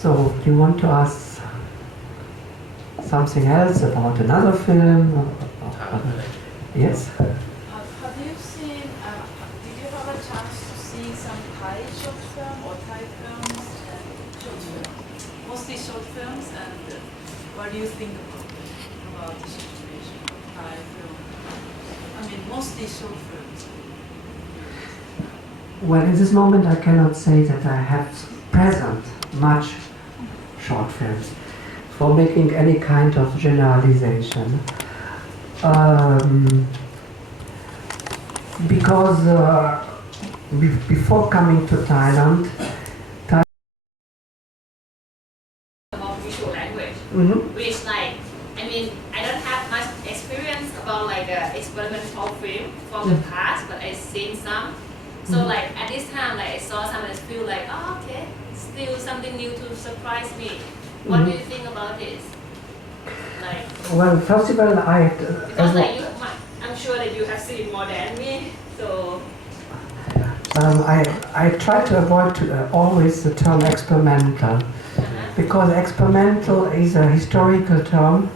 So you want to ask something else about another film? Yes. Have you seen? Did you have a chance to see some Thai short film or Thai films? Short film, mostly short films. And what do you think about the situation of Thai film? I mean, mostly short films. Well, in this moment, I cannot say that I have present much short films for making any kind of generalization. Because before coming to Thailand, about visual language, Mhm. which like, I mean, I don't have much experience about like experimental film from the past, but I've seen some. So like at this time, like I saw some and I feel like, oh, okay, still something new to surprise me. What do you think about this? Like, well, first of all, because like you, I'm sure that you have seen more than me, so. I try to avoid always the term experimental, because experimental is a historical term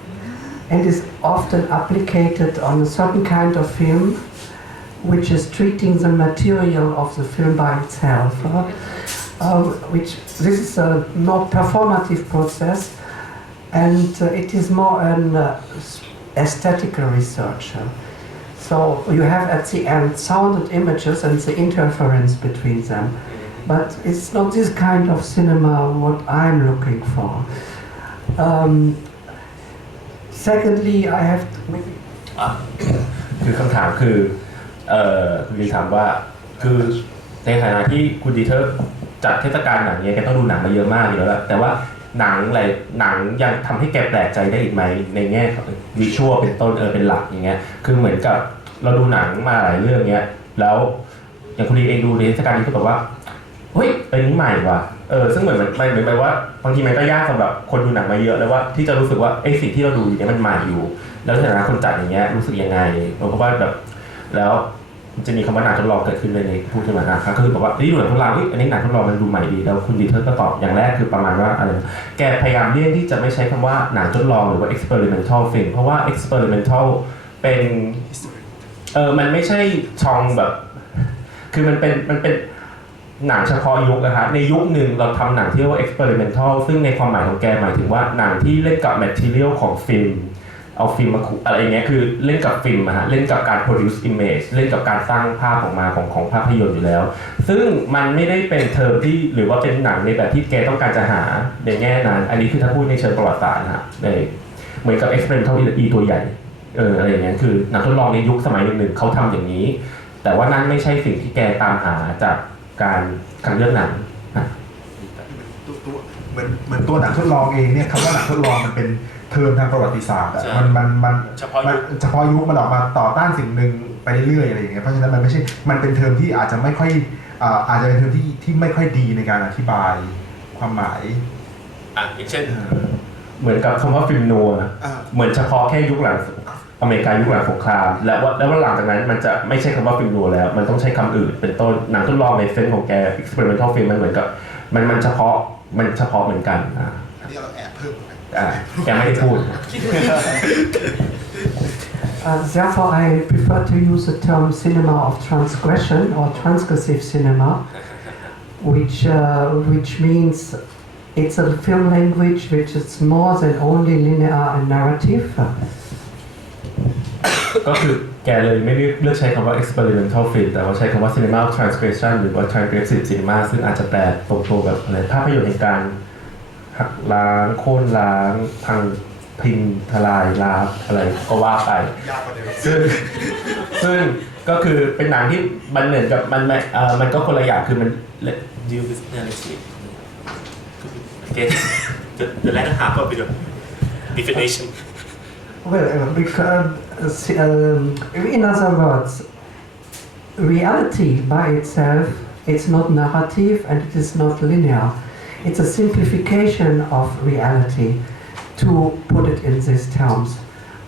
and is often applied on a certain kind of film, which is treating the material of the film by itself. Which this is a more performative process, and it is more an aesthetical research. So you have at the end sound and images and the interference between them, but it's not this kind of cinema what I'm looking for. Secondly, I have maybe คือคำถามคือคุณดีถามว่าคือในฐานะที่คุณดีเทอร์จัดเทศกาลหนังเนี่ยแกต้องดูหนังมาเยอะมากอยู่แล้วแหละแต่ว่าหนังยังทำให้แกแปลกใจได้อีกไหมในแง่ของวิชวลเป็นต้นเป็นหลักอย่างเงี้ยคือเหมือนกับเราดูหนังมาหลายเรื่องเงี้ยแล้วอย่างคุณดีเองดูในเทศกาลนี้ก็แบบว่าเฮ้ยเป็นนี้ใหม่ว่ะซึ่งเหมือนว่าบางทีมันก็ยากสำหรับคนดูหนังมาเยอะแล้วว่าที่จะรู้สึกว่าไอ้สิ่งที่เราดูอยู่เนี่ยมันใหม่อยู่แล้วในฐานะคนจัดอย่างเงี้ยรู้สึกยังไงเพราะว่าแบบแล้วจะมีคำว่าหนังทดลองเกิดขึ้นเลยในพูดขึ้นมาครับคือบอกว่านี่ดูหนังทดลองอันนี้หนังทดลองมันดูใหม่ดีแล้วคุณดีเทอร์ก็ตอบอย่างแรกคือประมาณว่าอะไรแกพยายามเลี่ยงที่จะไม่ใช้คำว่าหนังทดลองหรือว่า experimental film เพราะว่า experimental เป็นมันไม่ใช่ช่องแบบคือมันเป็นหนังเฉพาะยุคนะฮะในยุคหนึ่งเราทำหนังที่เรียกว่า experimental ซึ่งในความหมายของแกหมายถึงว่าหนังที่เล่นกับ material ของฟิล์มเอาฟิล์มมาขุอะไรอย่างเงี้ยคือเล่นกับฟิล์มฮะเล่นกับการ produce image เล่นกับการสร้างภาพออกมาของภาพยนตร์อยู่แล้วซึ่งมันไม่ได้เป็นเทอมที่หรือว่าเป็นหนังในแบบที่แกต้องการจะหาในแง่นั้นอันนี้คือถ้าพูดในเชิงประวัติศาสตร์ฮะเหมือนกับ experimental อีตัวใหญ่อะไรอย่างเงี้ยคือหนังทดลองในยุคสมัยหนึ่งเขาทำอย่างนี้แต่ว่านั่นไม่ใช่สิ่งที่แกตามหาจากการเลือกหนังเหมือนตัวหนังทดลองเองเนี่ยคำว่าหนังทดลองมันเป็นเทอมทางประวัติศาสตร์มันเฉพาะยุคมันออกมาต่อต้านสิ่งหนึ่งไปเรื่อยๆอะไรอย่างเงี้ยเพราะฉะนั้นมันไม่ใช่มันเป็นเทอมที่อาจจะไม่ค่อยอาจจะเป็นเทอมที่ไม่ค่อยดีในการอธิบายความหมายอย่างเช่นเหมือนกับคำว่าฟิล์มโนนะเหมือนเฉพาะแค่ยุคหลังอเมริกายุคหลังสงครามแล้วว่าหลังจากนั้นมันจะไม่ใช่คำว่าฟิล์มโนแล้วมันต้องใช้คำอื่นเป็นต้นหนังทดลองในเซนส์ของแก experimental film มันเหมือนกับมันเฉพาะเหมือนกันอันนี้เราแอบเพิ่มแกไม่ได้พูด Therefore, I prefer to use the term cinema of transgression or transgressive cinema, which means it's a film language which is more than only linear and narrative. ก็คือแกเลยไม่เลือกใช้คำว่า experimental film แต่ว่าใช้คำว่า cinema of transgression หรือว่า transgressive cinema ซึ่งอาจจะแปลตรงๆแบบอะไรภาพยนตร์ในการหักล้างโค่นล้างพังพิงทลายล้างอะไรก็ว่าไปซึ่งก็คือเป็นหนังที่มันเหมือนกับมันก็คนละอย่างคือมัน deal with narrative get the latter half of the definition Well, because in other words, reality by itself it's not narrative and it is not linear. It's a simplification of reality to put it in these terms.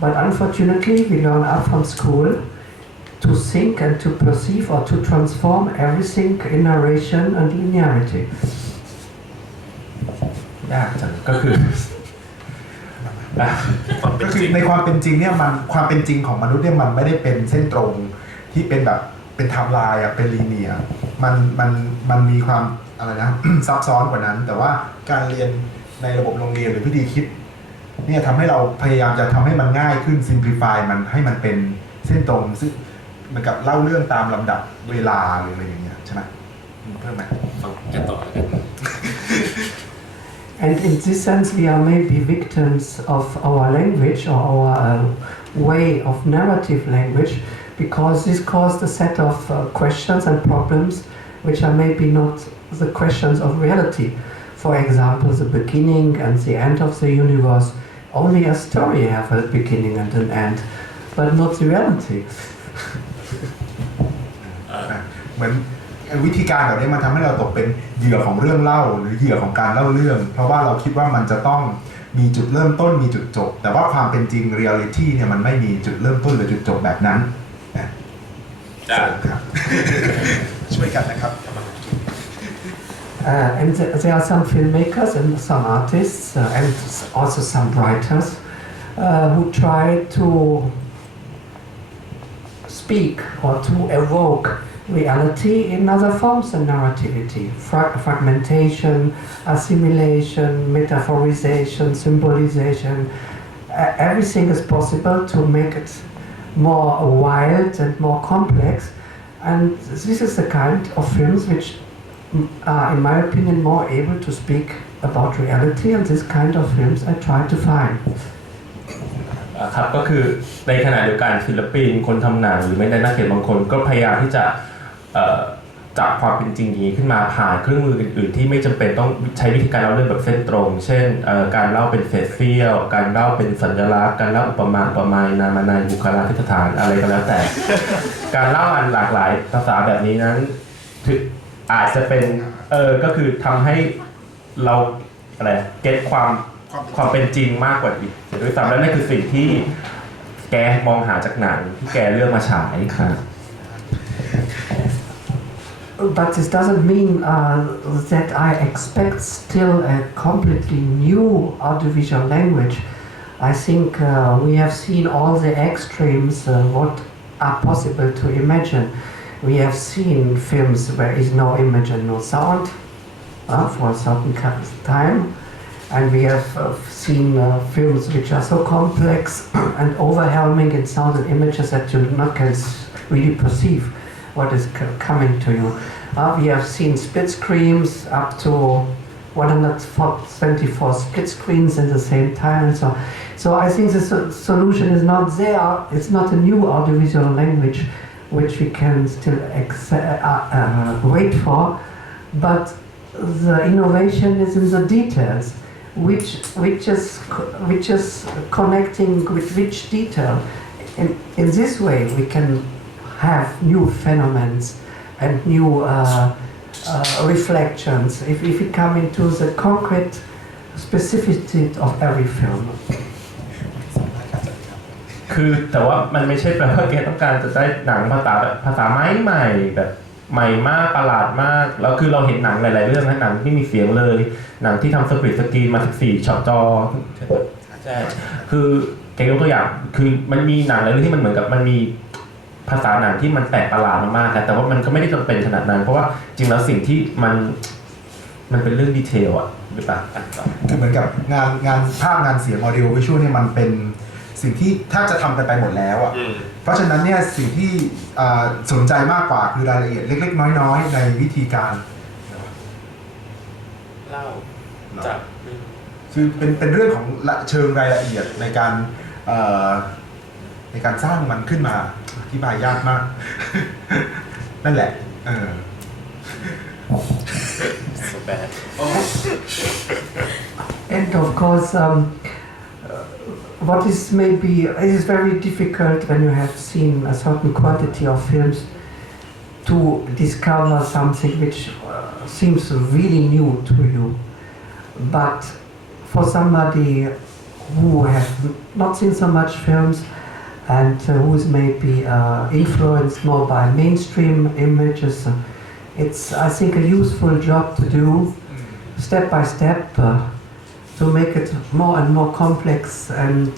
But unfortunately, we learn up from school to think and to perceive or to transform everything in narration and linearity. ยากจังก็คือก็คือในความเป็นจริงเนี่ยมันความเป็นจริงของมนุษย์เนี่ยมันไม่ได้เป็นเส้นตรงที่เป็นแบบเป็นไทม์ไลน์เป็นลีเนียร์มันมีความอะไรนะ ซับซ้อนกว่านั้น แต่ว่าการเรียนในระบบโรงเรียนหรือวิธีคิดเนี่ยทำให้เราพยายามจะทำให้มันง่ายขึ้น simplify มันให้มันเป็นเส้นตรงซึ่งเหมือนกับเล่าเรื่องตามลำดับเวลาหรืออะไรอย่างเงี้ยใช่ไหมเพิ่มไหมฟังแกต่อแล้วกัน And in this sense, we are maybe victims of our language or our way of narrative language, because this caused a set of questions and problems which are maybe not the questions of reality. For example, the beginning and the end of the universe. Only a story have a beginning and an end, but not the reality. เหมือนวิธีการแบบนี้มันทำให้เราตกเป็นเหยื่อของเรื่องเล่าหรือเหยื่อของการเล่าเรื่องเพราะว่าเราคิดว่ามันจะต้องมีจุดเริ่มต้นมีจุดจบแต่ว่าความเป็นจริงเรียลิตี้เนี่ยมันไม่มีจุดเริ่มต้นหรือจุดจบแบบนั้นครับช่วยกันนะครับ And there are some filmmakers and some artists and also some writers who try to speak or to evoke reality in other forms than narrativity. Fragmentation, assimilation, metaphorization, symbolization. Everything is possible to make it more wild and more complex. And this is the kind of films which are, in my opinion, more able to speak about reality. And this kind of films I try to find. ครับก็คือในขณะเดียวกันศิลปินคนทำหนังหรือแม้แต่นักเขียนบางคนก็พยายามที่จะจับความเป็นจริงนี้ขึ้นมาผ่านเครื่องมืออื่นๆที่ไม่จำเป็นต้องใช้วิธีการเล่าเรื่องแบบเส้นตรงเช่นการเล่าเป็นเศษเสี้ยวการเล่าเป็นสัญลักษณ์การเล่าอุปมาอุปไมยนามนายบุคลาธิสถานอะไรก็แล้วแต่การเล่าอันหลากหลายภาษาแบบนี้นั้นอาจจะเป็นก็คือทำให้เราอะไรเก็ตความเป็นจริงมากกว่าอีกด้วยซ้ำและนั่นคือสิ่งที่แกมองหาจากหนังที่แกเลือกมาฉายครับ But this doesn't mean that I expect still a completely new audiovisual language. I think we have seen all the extremes, what are possible to imagine. We have seen films where there is no image and no sound for a certain time. And we have seen films which are so complex and overwhelming in sound and images that you not can really perceive what is coming to you. We have seen split screens up to 124 split screens at the same time and so on. So I think the solution is not there. It's not a new audiovisual language which we can still wait for, but the innovation is in the details. Which is connecting with which detail. In this way, we can have new phenomena and new reflections if we come into the concrete specificity of every film. คือแต่ว่ามันไม่ใช่แปลว่าแกต้องการจะได้หนังภาษาใหม่แบบใหม่มากประหลาดมากแล้วคือเราเห็นหนังหลายๆเรื่องนะหนังที่มีเสียงเลยหนังที่ทำสปริตสกรีนมา14ช็อตจอใช่คือแกยกตัวอย่างคือมันมีหนังหลายเรื่องที่มันเหมือนกับมันมีภาษาหนังที่มันแปลกประหลาดมากๆแต่ว่ามันก็ไม่ได้จำเป็นขนาดนั้นเพราะว่าจริงแล้วสิ่งที่มันเป็นเรื่องดีเทลอะหรือเปล่าคือเหมือนกับงานภาพงานเสียงออดิโอวิชวลเนี่ยมันเป็นสิ่งที่แทบจะทำกันไปหมดแล้วอ่ะเพราะฉะนั้นเนี่ยสิ่งที่สนใจมากกว่าคือรายละเอียดเล็กๆน้อยๆในวิธีการเล่าจากคือเป็นเรื่องของเชิงรายละเอียดในการสร้างมันขึ้นมาอธิบายยากมากนั่นแหละso bad and of course what is maybe it is very difficult when you have seen a certain quantity of films to discover something which seems really new to you. But for somebody who has not seen so much films and who is maybe influenced more by mainstream images, it's I think a useful job to do step by step to make it more and more complex and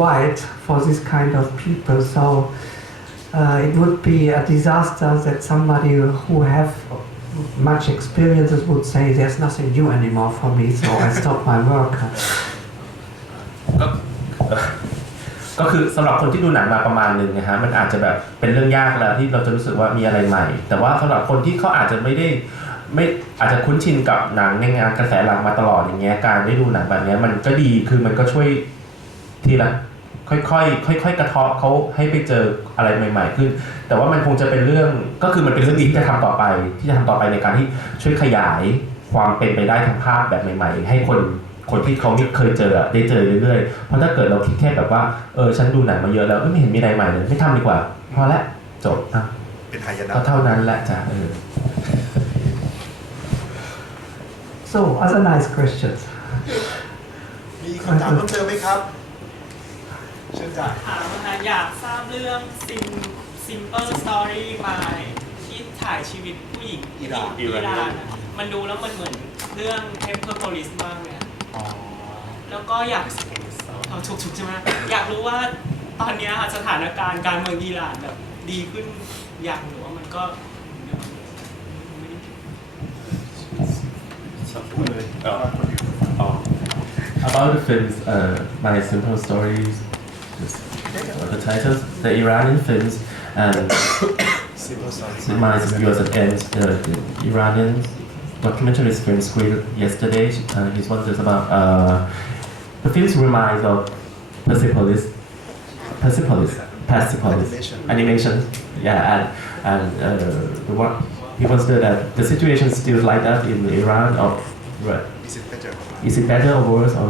wide for this kind of people. So it would be a disaster that somebody who have much experiences would say there's nothing new anymore for me, so I stop my work. ก็คือสำหรับคนที่ดูหนังมาประมาณนึงนะฮะมันอาจจะแบบเป็นเรื่องยากแล้วที่เราจะรู้สึกว่ามีอะไรใหม่แต่ว่าสำหรับคนที่เขาอาจจะไม่อาจจะคุ้นชินกับหนังในงานกระแสหลักมาตลอดอย่างเงี้ยการได้ดูหนังแบบนี้มันก็ดีคือมันก็ช่วยทีละค่อยๆกระเทาะเขาให้ไปเจออะไรใหม่ๆขึ้นแต่ว่ามันคงจะเป็นเรื่องก็คือมันเป็นเรื่องดีที่จะทำต่อไปในการที่ช่วยขยายความเป็นไปได้ทางภาพแบบใหม่ๆให้คนที่เขาไม่เคยเจอได้เจอเรื่อยๆเพราะถ้าเกิดเราคิดแค่แบบว่าฉันดูหนังมาเยอะแล้วไม่เห็นมีอะไรใหม่เลยไม่ทำดีกว่าพอละจบนะเป็นหายนะก็เท่านั้นแหละจ้ะSo other nice questions มีคำถามเพิ่มเติมไหมครับเชิญจ้ะถามนะคะอยากทราบเรื่อง Simple Story มาที่ถ่ายชีวิตผู้หญิงอิหร่านมันดูแล้วมันเหมือนเรื่อง Temple Police มากเลยแล้วก็อยากถูกใช่ไหมอยากรู้ว่าตอนนี้สถานการณ์การเมืองอิหร่านแบบดีขึ้นอย่างหรือว่ามันก็About the films, my simple stories, the titles, the Iranian films, and my viewers at end, the Iranian documentary film screened yesterday. His one is about the films reminds of Persepolis, animation, yeah, and the one he considered that the situation is still like that in Iran, or right. Is it better or worse, or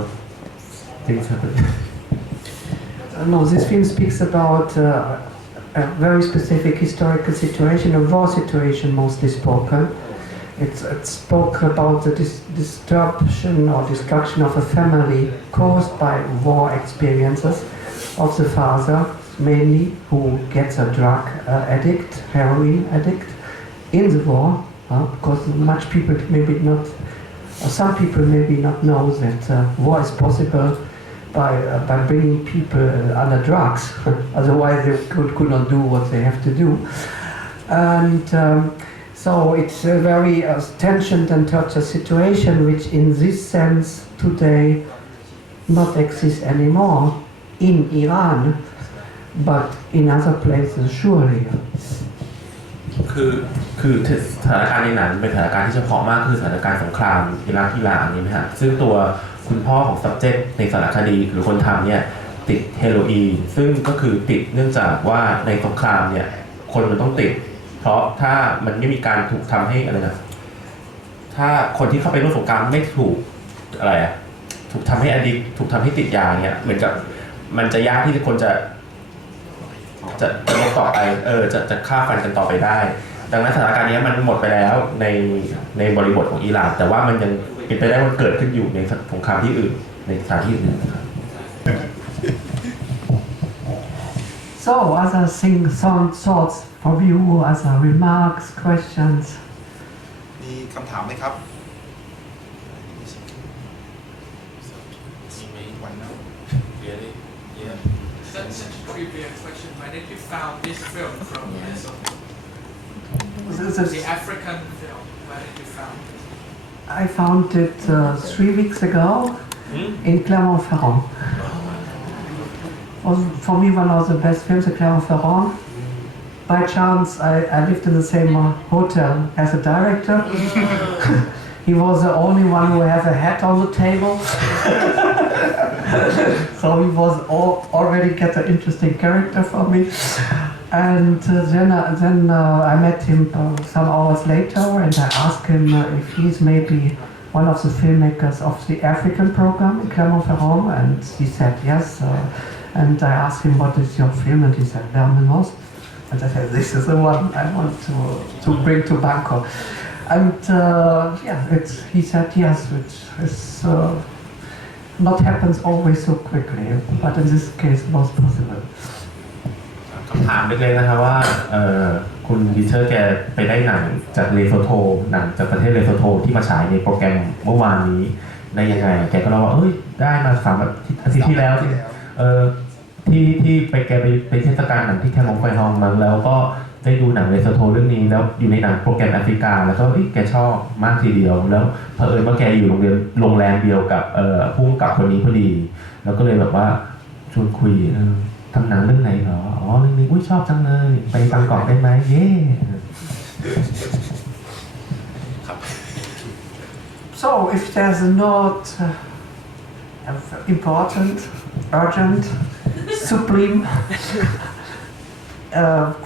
things happen? No, this film speaks about a very specific historical situation, a war situation mostly spoken. It spoke about the destruction or destruction of a family caused by war experiences of the father, mainly, who gets a drug addict, heroin addict, in the war, because much people maybe not, or some people maybe not know that war is possible by bringing people under drugs. Otherwise they could not do what they have to do. And so it's a very tensioned and tortured situation which in this sense today not exists anymore in Iran, but in other places surely. คือสถานการณ์ในหนังเป็นสถานการณ์ที่เฉพาะมากคือสถานการณ์สงครามอิรักอิหร่านนี่ไหมฮะซึ่งตัวคุณพ่อของ subject ในสารคดีหรือคนทำเนี่ยติดเฮโรอีนซึ่งก็คือติดเนื่องจากว่าในสงครามเนี่ยคนมันต้องติดเพราะถ้ามันไม่มีการถูกทำให้อะไรนะถ้าคนที่เข้าไปร่วมสงครามไม่ถูกอะไรอะถูกทำให้addictถูกทำให้ติดยาเนี่ยเหมือนกับมันจะยากที่คนจะลดต่อไปจะฆ่าฟันกันต่อไปได้ดังนั้นสถานการณ์นี้มันหมดไปแล้วในบริบทของอิหร่านแต่ว่ามันยังเป็นไปได้ว่าเกิดขึ้นอยู่ในสงครามที่อื่นในสถานที่อื่นนะครับ So other thoughts from you, other remarks, questions. มีคำถามไหมครับSuch a trivial question. Where did you found this film from? The African film. Where did you found it? I found it 3 weeks ago in Clermont-Ferrand. For me, one of the best films in Clermont-Ferrand. By chance, I lived in the same hotel as a director. He was the only one who had a hat on the table. So he was already get an interesting character for me. And then I met him some hours later and I asked him if he's maybe one of the filmmakers of the African program in Clermont-Ferrand, and he said yes. And I asked him, what is your film? And he said, Vermenos. And I said, this is the one I want to bring to Bangkok. And he said yes, which is not happens always so quickly, but in this case it was possible. คำถามเล็กๆนะครับว่าคุณดิเทอร์แกไปได้หนังจากเลโซโทหนังจากประเทศเลโซโทที่มาฉายในโปรแกรมเมื่อวานนี้ ได้ยังไงแกก็เล่าว่าได้มา3 อาทิตย์ที่แล้วที่ไปแกไปเทศกาลหนังที่แคมป์ไฟฮองมั้งแล้วก็ได้ดูหนังเลสโทเรื่องนี้แล้วอยู่ในหนังโปรแกรมแอฟริกาแล้วก็แกชอบมากทีเดียวแล้วเผอิญว่าแกอยู่โรงแรมเดียวกับผู้กำกับคนนี้พอดีแล้วก็เลยแบบว่าชวนคุยทำหนังเรื่องไหนเหรอเรื่องนี้ชอบจังเลยไปบางกอกได้ไหมเย่So if there's not important, urgent, supreme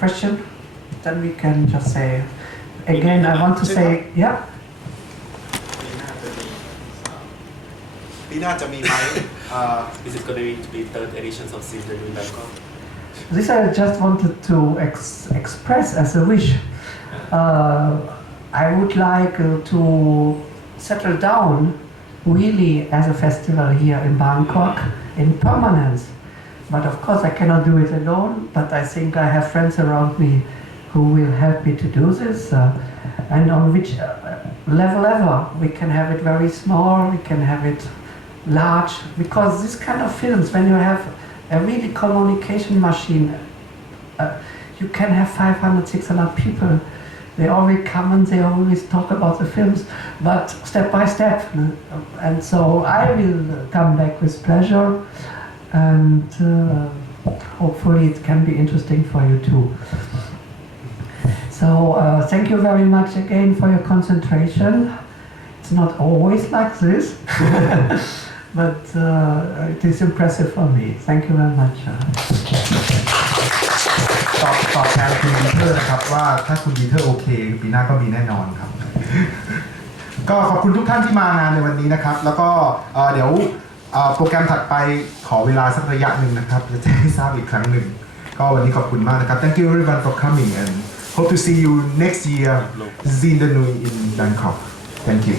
question, then we can just say, again, I want to say, yeah. ปีหน้าจะมีไหม Is it going to be third edition of Signes de Nuit Bangkok? This I just wanted to express as a wish. I would like to settle down really as a festival here in Bangkok in permanence. But of course I cannot do it alone, but I think I have friends around me who will help me to do this. And on which level ever, we can have it very small, we can have it large, because this kind of films, when you have a really communication machine, you can have 500, 600 people. They always come and they always talk about the films, but step by step. And so I will come back with pleasure, and hopefully it can be interesting for you too. So thank you very much again for your concentration. It's not always like this, but it is impressive for me. Thank you very much. ตอบแทนคุณดีเทอร์นะครับว่าถ้าคุณดีเทอร์โอเคปีหน้าก็มีแน่นอนครับ ก็ขอบคุณทุกท่านที่มางานในวันนี้นะครับแล้วก็เดี๋ยวโปรแกรมถัดไปขอเวลาสักระยะหนึ่งนะครับจะแจ้งให้ทราบอีกครั้งหนึ่งก็วันนี้ขอบคุณมากนะครับ Thank you everyone for coming and hope to see you next year Signes de Nuit in Bangkok. Thank you.